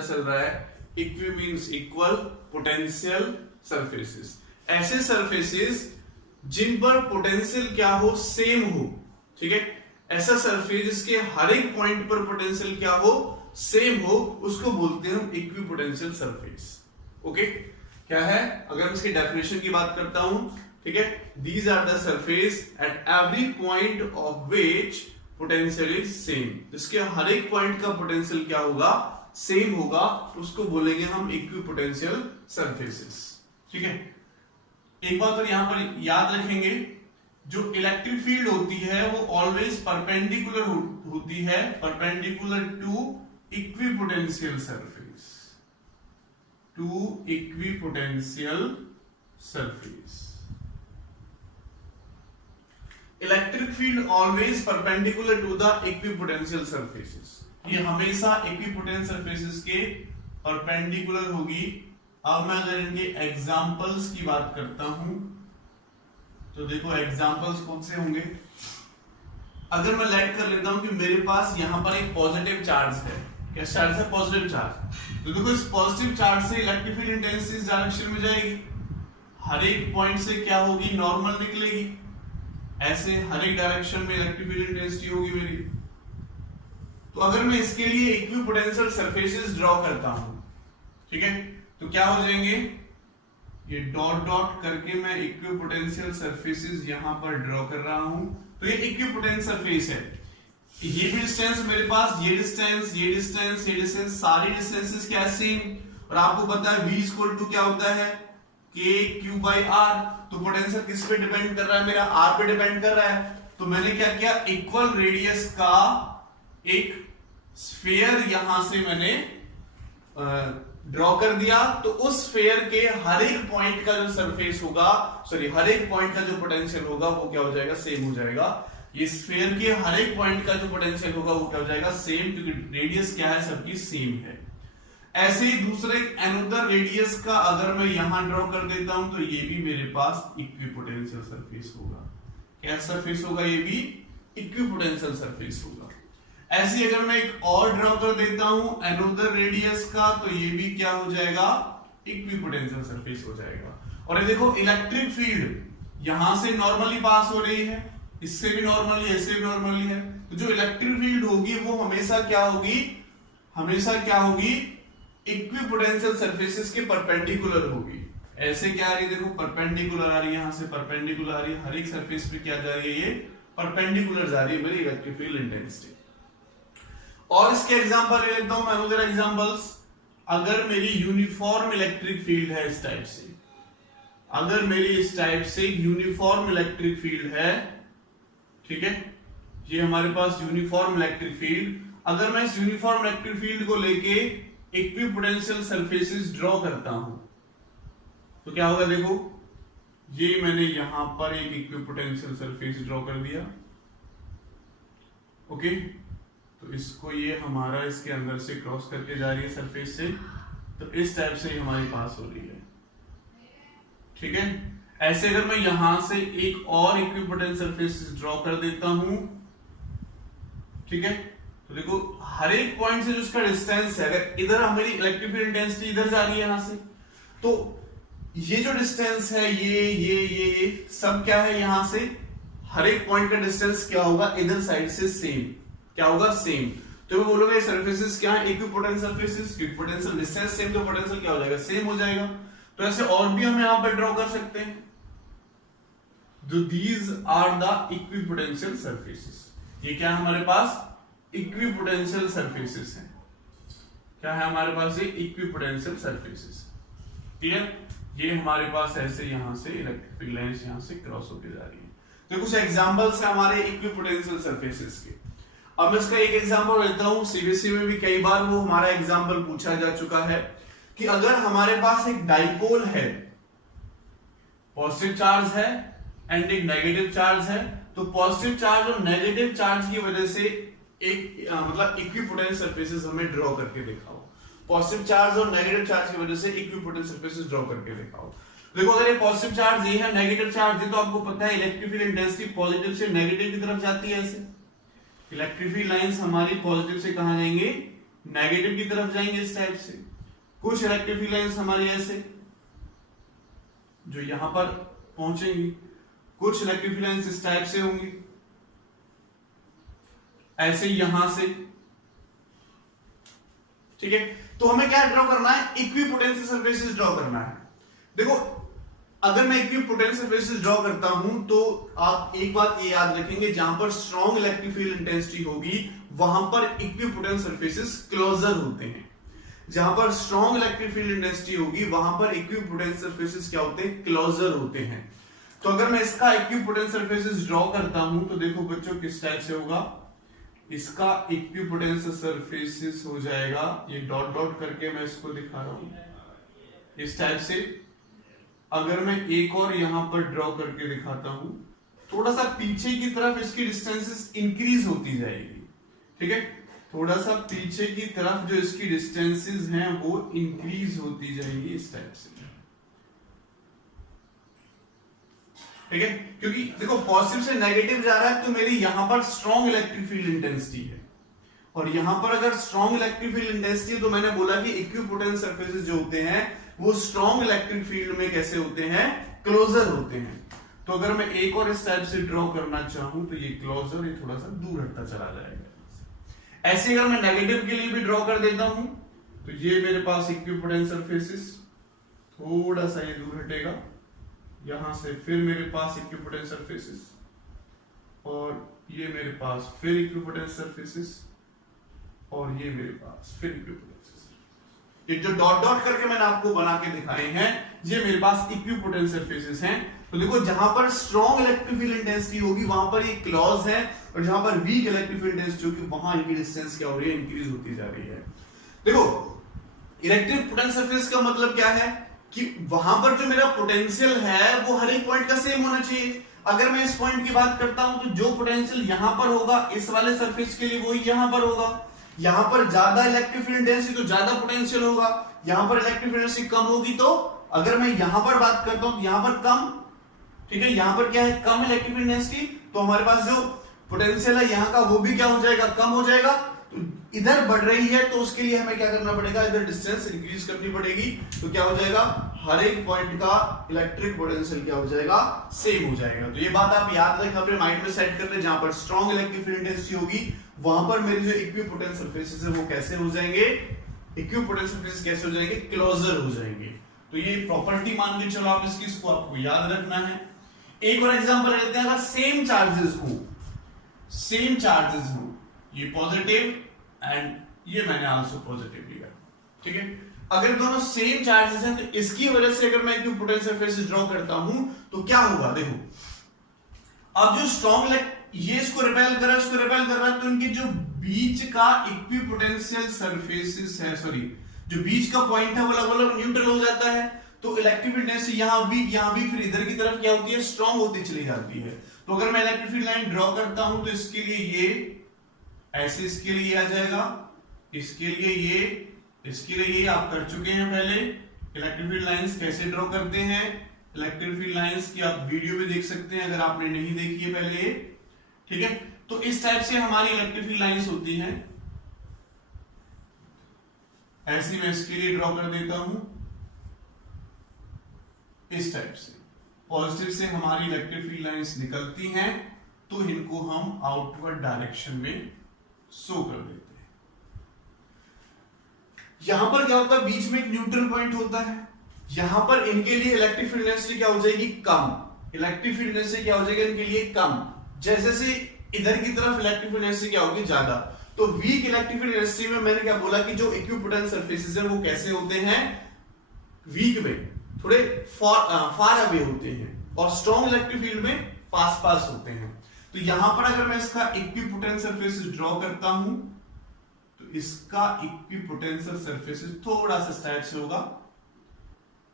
चल रहा है equi means equal potential surfaces, ऐसे सरफेसेस जिन पर पोटेंशियल क्या हो, सेम हो। ठीक है, ऐसा सरफेस जिसके हर एक पॉइंट पर पोटेंशियल क्या हो, सेम हो, उसको बोलते हैं हम इक्वी पोटेंशियल सरफेस। ओके, क्या है, अगर मैं इसकी डेफिनेशन की बात करता हूं, ठीक है, these are the surface at every point of which potential is same, जिसके हर एक पॉइंट का पोटेंशियल क्या होगा, सेम होगा, उसको बोलेंगे हम इक्विपोटेंशियल सरफेसेस। ठीक है, एक बात और यहां पर याद रखेंगे, जो इलेक्ट्रिक फील्ड होती है वो ऑलवेज परपेंडिकुलर होती है, perpendicular to equipotential surface, to equipotential surface. Electric field always perpendicular to the equipotential surfaces, ये हमेशा इक्विपोटेंशियल सरफेसेस के परपेंडिकुलर होगी। अब मैं अगर इनके एग्जांपल्स की बात करता हूं तो देखो एग्जांपल्स कौन से होंगे। अगर मैं लेट कर लेता हूं कि मेरे पास यहां पर एक पॉजिटिव चार्ज है, क्या चार्ज है, पॉजिटिव चार्ज, तो देखो इस पॉजिटिव चार्ज से इलेक्ट्रिक फील्ड इंटेंसिटी इस डायरेक्शन में जाएगी, हर एक पॉइंट से क्या होगी, नॉर्मल निकलेगी, ऐसे हर एक डायरेक्शन में इलेक्ट्रिक फील्ड इंटेंसिटी होगी मेरी। तो अगर मैं इसके लिए इक्विपोटेंशियल सरफेसेस ड्रॉ करता हूं, ठीक है, तो क्या हो जाएंगे, ये डॉट डॉट करके मैं इक्विपोटेंशियल सरफेसेस यहां पर ड्रॉ कर रहा हूं, तो ये इक्विपोटेंशियल सरफेस है। ये भी डिस्टेंस मेरे पास, ये डिस्टेंस, ये डिस्टेंस, ये डिस्टेंस, सारी डिस्टेंसेस क्या है, सेम। और आपको पता है V इक्वल टू क्या होता है, KQ/R, तो पोटेंशियल किस पे डिपेंड कर रहा है, मेरा R पे डिपेंड कर रहा है। तो मैंने क्या किया, इक्वल रेडियस का एक स्फीयर यहां से मैंने ड्रॉ कर दिया, तो उस स्फीयर के हर एक पॉइंट का जो सरफेस होगा, सॉरी हर एक पॉइंट का जो पोटेंशियल होगा वो क्या हो जाएगा, सेम हो जाएगा। ये स्फीयर के हर एक पॉइंट का जो पोटेंशियल होगा वो क्या हो जाएगा, सेम, क्योंकि रेडियस क्या है, सबकी सेम है। ऐसे ही दूसरे अनदर रेडियस का अगर मैं यहां ड्रॉ कर देता हूं तो ये भी मेरे पास इक्विपोटेंशियल सरफेस होगा। क्या सरफेस होगा, ये भी इक्विपोटेंशियल सरफेस होगा। ऐसे अगर मैं एक और ड्रॉ कर देता हूं अनदर रेडियस का, तो ये भी क्या हो जाएगा, इक्विपोटेंशियल सरफेस हो जाएगा। और ये देखो इलेक्ट्रिक फील्ड यहां से नॉर्मली पास हो रही है, इससे भी नॉर्मली, ऐसे भी नॉर्मली है, तो जो इलेक्ट्रिक फील्ड होगी वो हमेशा क्या होगी, हमेशा क्या होगी, इक्विपोटेंशियल सरफेसेस के परपेंडिकुलर होगी। ऐसे क्या आ रही है, देखो परपेंडिकुलर आ रही है, यहां से परपेंडिकुलर आ रही है, हर एक सरफेस पे क्या जा रही है, ये परपेंडिकुलर जा रही है मेरी इलेक्ट्रिक फील्ड इंटेंसिटी। और इसके एग्जांपल ले लेता हूं मैं, अनदर एग्जांपल्स। अगर मेरी यूनिफॉर्म इलेक्ट्रिक फील्ड है इस टाइप से, अगर मेरी इस टाइप से यूनिफॉर्म इलेक्ट्रिक फील्ड है, ठीक है, ये हमारे पास यूनिफॉर्म इलेक्ट्रिक फील्ड, अगर मैं इस यूनिफॉर्म इलेक्ट्रिक फील्ड को लेके इक्विपोटेंशियल सरफेसेस ड्रॉ करता हूं तो क्या होगा, देखो ये मैंने यहां पर एक इक्विपोटेंशियल सरफेस ड्रॉ कर दिया। ओके, तो इसको ये हमारा इसके अंदर से क्रॉस करके जा रही है सरफेस से, तो इस टाइप से हमारे पास हो रही है। ठीक है, ऐसे अगर मैं यहां से एक और इक्विपोटेंशियल सरफेस ड्रॉ कर देता हूं, ठीक है, तो देखो हर एक पॉइंट से जो उसका डिस्टेंस है, अगर इधर हमारी इलेक्ट्रिक फील्ड इंटेंसिटी इधर जा रही है यहां से, तो ये जो डिस्टेंस है, ये सब क्या है, यहां से हर एक पॉइंट का डिस्टेंस क्या होगा, इधर साइड से सेम, क्या होगा, सेम। तो वो बोलोगे सरफेसेस क्या है, equipotential surfaces, potential distance same, तो पोटेंशियल क्या हो जाएगा, सेम हो जाएगा। तो ऐसे और भी हम यहां पर ड्रॉ कर सकते हैं। These are the equipotencial surfaces, ये क्या है हमारे पास, इक्विपोटेंशियल सरफेसेस है। क्या है हमारे पास, ये इक्विपोटेंशियल सरफेसेस। क्लियर, ये हमारे पास ऐसे यहां से इलेक्ट्रिक फील्ड लाइंस यहां से क्रॉस होकर जा रही है। तो कुछ एग्जांपल्स है हमारे इक्विपोटेंशियल सरफेसेस के। अब मैं इसका एक एग्जांपल लेता हूं, सीबीएसई में भी कई बार वो हमारा एग्जांपल पूछा जा चुका है कि अगर हमारे पास एक डाइपोल है, पॉजिटिव चार्ज है एंड एक नेगेटिव चार्ज है, तो पॉजिटिव चार्ज और नेगेटिव चार्ज की वजह से एक मतलब इक्विपोटेंशियल सरफेसेस हमें ड्रॉ करके दिखाओ। पॉजिटिव चार्ज और नेगेटिव चार्ज की वजह से इक्विपोटेंशियल सरफेसेस ड्रॉ करके दिखाओ। देखो अगर ये पॉजिटिव चार्ज ये है, नेगेटिव चार्ज ये, तो आपको पता है इलेक्ट्रिक फील्ड इंटेंसिटी पॉजिटिव से नेगेटिव की तरफ जाती है। ऐसे इलेक्ट्रिक फील्ड लाइंस हमारी पॉजिटिव से कहां जाएंगे, नेगेटिव की तरफ जाएंगे इस टाइप से। कुछ इलेक्ट्रिक फील्ड लाइंस हमारी ऐसे जो यहां पर पहुंचेंगी, कुछ इलेक्ट्रिक फील्ड लाइंस इस टाइप से होंगी, ऐसे यहां से। ठीक है, तो हमें क्या ड्रॉ करना है, इक्विपोटेंशियल सरफेसेस ड्रॉ करना है। देखो अगर मैं इक्विपोटेंशियल सरफेसेस ड्रॉ करता हूं तो आप एक बात ये याद रखेंगे, जहां पर स्ट्रॉन्ग इलेक्ट्रिक फील्ड इंटेंसिटी होगी वहां पर इक्विपोटेंशियल सरफेसेस क्लोजर होते हैं। जहां पर स्ट्रॉन्ग इलेक्ट्रिक फील्ड इंटेंसिटी होगी वहां पर इक्विपोटेंशियल सरफेसेस क्या होते हैं, क्लोजर होते हैं। तो अगर मैं इसका इक्विपोटेंशियल सरफेसेस ड्रॉ करता हूं तो देखो बच्चों किस टाइप से होगा, इसका इक्विपोटेंशियल सरफेसेस हो जाएगा, ये डॉट डॉट करके मैं इसको दिखा रहा हूं इस टाइप से। अगर मैं एक और यहां पर ड्रॉ करके दिखाता हूं, थोड़ा सा पीछे की तरफ इसकी डिस्टेंसेस इंक्रीज होती जाएगी। ठीक है, थोड़ा सा पीछे की तरफ जो इसकी डिस्टेंसेस हैं वो इंक्रीज होती जाएंगी इस टाइप से। ठीक है, क्योंकि देखो पॉजिटिव से नेगेटिव जा रहा है तो मेरी यहां पर स्ट्रॉन्ग इलेक्ट्रिक फील्ड इंटेंसिटी है, और यहां पर अगर स्ट्रॉन्ग इलेक्ट्रिक फील्ड इंटेंसिटी है तो मैंने बोला कि इक्विपोटेंशियल सरफेसेस जो होते हैं वो स्ट्रॉन्ग इलेक्ट्रिक फील्ड में कैसे होते हैं, क्लोजर होते हैं। तो अगर मैं एक और इस टाइप से ड्रॉ करना चाहूं तो ये क्लोजर, ये थोड़ा सा दूर हटता चला जाएगा। ऐसे अगर मैं नेगेटिव के लिए भी ड्रॉ कर देता हूं तो ये मेरे पास इक्विपोटेंशियल सरफेसेस थोड़ा सा ये दूर हटेगा, यहां से फिर मेरे पास इक्विपोटेंशियल सरफेसेस, और ये मेरे पास फिर इक्विपोटेंशियल सरफेसेस, और ये मेरे पास फिर इक्विपोटेंशियल। ये जो डॉट डॉट करके मैंने आपको बना के दिखाए हैं ये मेरे पास इक्विपोटेंशियल सरफेसेस हैं। तो देखो जहां पर स्ट्रॉन्ग इलेक्ट्रिक फील्ड इंटेंसिटी होगी वहां पर ये क्लोज है, और जहां पर वीक इलेक्ट्रिक फील्ड इंटेंसिटी होगी वहां इनकी डिस्टेंस क्या हो रही है, इंक्रीज होती जा रही है। देखो इलेक्ट्रिक पोटेंशियल सरफेस का मतलब क्या है कि वहां पर जो मेरा पोटेंशियल है वो हर एक पॉइंट का सेम होना चाहिए। अगर मैं इस पॉइंट की बात करता हूं तो जो पोटेंशियल यहां पर होगा इस वाले सरफेस के लिए वही यहां पर होगा। यहां पर ज्यादा इलेक्ट्रिक फील्ड इंटेंसिटी तो ज्यादा पोटेंशियल होगा, यहां पर इलेक्ट्रिक फील्ड इंटेंसिटी कम होगी तो अगर मैं यहां पर बात करता हूं तो यहां पर कम। ठीक है, यहां पर क्या है, कम इलेक्ट्रिक फील्ड इंटेंसिटी, तो हमारे पास जो पोटेंशियल है यहां का वो भी क्या हो जाएगा, कम हो जाएगा। तो इधर बढ़ रही है तो उसके लिए हमें क्या करना पड़ेगा, इधर डिस्टेंस इंक्रीज करनी पड़ेगी। तो क्या हो जाएगा, हर एक पॉइंट का इलेक्ट्रिक पोटेंशियल क्या हो जाएगा, सेम हो जाएगा। तो ये बात आप याद रखें, अपने माइंड में सेट कर ले, जहां पर स्ट्रॉन्ग इलेक्ट्रिक फील्ड इंटेंसिटी होगी वहां पर मेरे जो इक्विपोटेंशियल सरफेसेस है वो कैसे हो जाएंगे, इक्विपोटेंशियल सरफेसेस कैसे हो जाएंगे, क्लोजर हो जाएंगे। तो ये प्रॉपर्टी मान के चलो आप इसकी, इसको आपको याद रखना है। एक और एग्जांपल लेते हैं, अगर सेम चार्जेस हो, सेम चार्जेस हो, ये पॉजिटिव एंड ये मैंने आल्सो पॉजिटिव लिया। ठीक है, अगर दोनों सेम चार्जेस हैं तो इसकी वजह से अगर मैं इक्विपोटेंशियल सरफेसेस ड्रॉ करता हूं तो क्या होगा, देखो अब जो स्ट्रॉन्ग ये इसको रिपेल कर रहा है, इसको रिपेल कर रहा है, तो इनके जो बीच का इक्विपोटेंशियल सरफेसेस है, सॉरी जो बीच का पॉइंट है वो लगभग न्यूट्रल हो जाता है। तो इलेक्ट्रिक फील्ड इंटेंसिटी यहां भी फिर इधर की तरफ क्या होती है, स्ट्रॉन्ग होती चली जाती है। तो अगर मैं इलेक्ट्रिक फील्ड लाइन ड्रॉ करता हूं तो इसके लिए ये ऐसे, इसके लिए आ जाएगा, इसके लिए ये, इसके लिए ये आप कर चुके हैं पहले। इलेक्ट्रिक फील्ड लाइंस कैसे ड्रॉ करते हैं, इलेक्ट्रिक फील्ड लाइंस की आप वीडियो भी देख सकते हैं अगर आपने नहीं देखी है पहले। ठीक है, तो इस टाइप से हमारी इलेक्ट्रिक फील्ड लाइंस होती हैं। ऐसी मैं इसके लिए ड्रॉ कर देता हूं इस टाइप से। पॉजिटिव से हमारी इलेक्ट्रिक फील्ड लाइंस निकलती हैं तो इनको हम आउटवर्ड डायरेक्शन में शो कर देते हैं। यहां पर क्या होता है, बीच में एक न्यूट्रल पॉइंट होता है, यहां पर इनके लिए इलेक्ट्रिक फील्ड इंटेंसिटी क्या हो जाएगी, कम। इलेक्ट्रिक फील्ड इंटेंसिटी क्या हो जाएगी इनके लिए, कम। जैसे से इधर की तरफ इलेक्ट्रिक फील्ड इंटेंसिटी क्या होगी, ज्यादा। तो वीक इलेक्ट्रिक फील्ड इंटेंसिटी में मैंने क्या बोला कि जो इक्विपोटेंशियल सरफेसेस हैं वो कैसे होते हैं, वीक में थोड़े फार अवे होते हैं, और स्ट्रॉन्ग इलेक्ट्रिक फील्ड में पास पास होते हैं। तो यहां पर अगर मैं इसका इक्विपोटेंशियल सरफेस ड्रॉ करता हूं तो इसका इक्विपोटेंशियल सरफेस थोड़ा सा इस टाइप से होगा,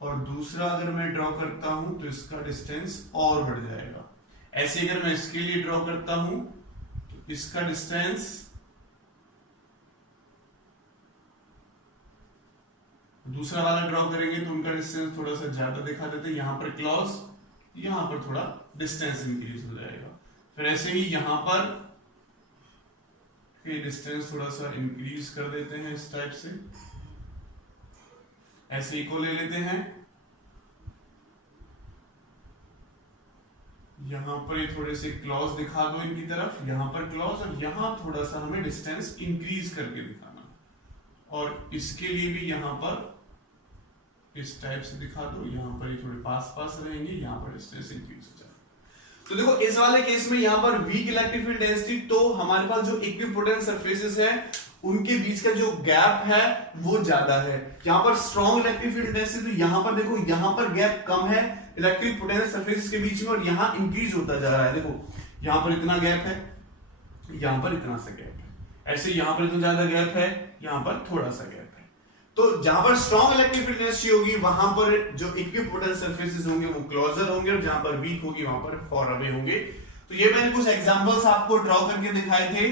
और दूसरा अगर मैं ड्रॉ करता हूं तो इसका डिस्टेंस और बढ़ जाएगा। ऐसे अगर मैं इसके लिए ड्रॉ करता हूं तो इसका डिस्टेंस, दूसरा वाला ड्रॉ करेंगे तो उनका डिस्टेंस थोड़ा सा ज्यादा दिखा देते हैं, यहां पर क्लॉज, यहां पर थोड़ा डिस्टेंस इंक्रीज हो जाएगा। फिर ऐसे ही यहां पर के डिस्टेंस थोड़ा सा इंक्रीज कर देते हैं इस टाइप से, ऐसे ही को ले लेते हैं, यहां पर ये थोड़े से क्लॉज दिखा दो इनकी तरफ, यहां पर क्लॉज, और यहां थोड़ा सा हमें डिस्टेंस इंक्रीज करके दिखाना, और इसके लिए भी यहां पर इस टाइप से दिखा दो, यहां पर ये थोड़े पास पास रहेंगे, यहां पर डिस्टेंस इंक्रीज हो जाए। तो देखो इस वाले केस में यहां पर वीक इलेक्ट्रिक फील्ड डेंसिटी, तो हमारे पास जो इक्विपोटेंट सरफेसेस है उनके बीच का जो गैप है वो ज्यादा है। यहां पर स्ट्रॉन्ग इलेक्ट्रिक फील्ड डेंसिटी, तो यहां पर देखो यहां पर गैप कम है इलेक्ट्रिक पोटेंशियल सरफेसेस के बीच में, और यहां इंक्रीज होता जा रहा है। देखो यहां पर इतना गैप है, यहां पर इतना सा गैप है, ऐसे यहां पर इतना ज्यादा गैप है, यहां पर थोड़ा सा गैप है। तो जहां पर स्ट्रॉन्ग इलेक्ट्रिक फील्ड डेंसिटी होगी वहां पर जो इक्विपोटेंट सरफेसेस होंगे वो क्लोजर होंगे, और जहां पर वीक होगी वहां पर फॉर अवे होंगे। तो ये मैंने कुछ एग्जांपल्स आपको ड्रॉ करके दिखाए थे।